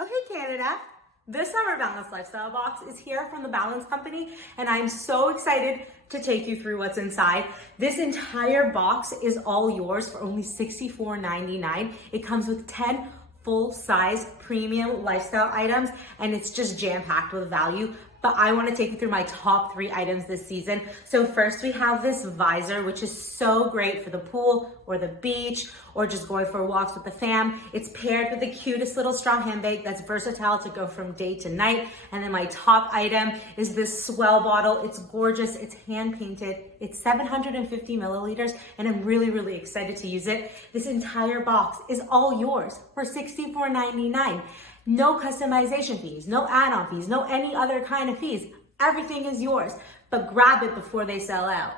Okay, Canada, this summer Balanced Lifestyle box is here from the Balance Company, and I'm so excited to take you through what's inside. This entire box is all yours for only $64.99. It comes with 10 full-size premium lifestyle items, and it's just jam-packed with value. But I want to take you through my top 3 items this season. So first we have this visor, which is so great for the pool or the beach or just going for walks with the fam. It's paired with the cutest little straw handbag that's versatile to go from day to night. And then my top item is this swell bottle. It's gorgeous, it's hand painted. It's 750 milliliters and I'm really, really excited to use it. This entire box is all yours for $64.99. No customization fees, no add-on fees, no any other kind of fees. Everything is yours, but grab it before they sell out.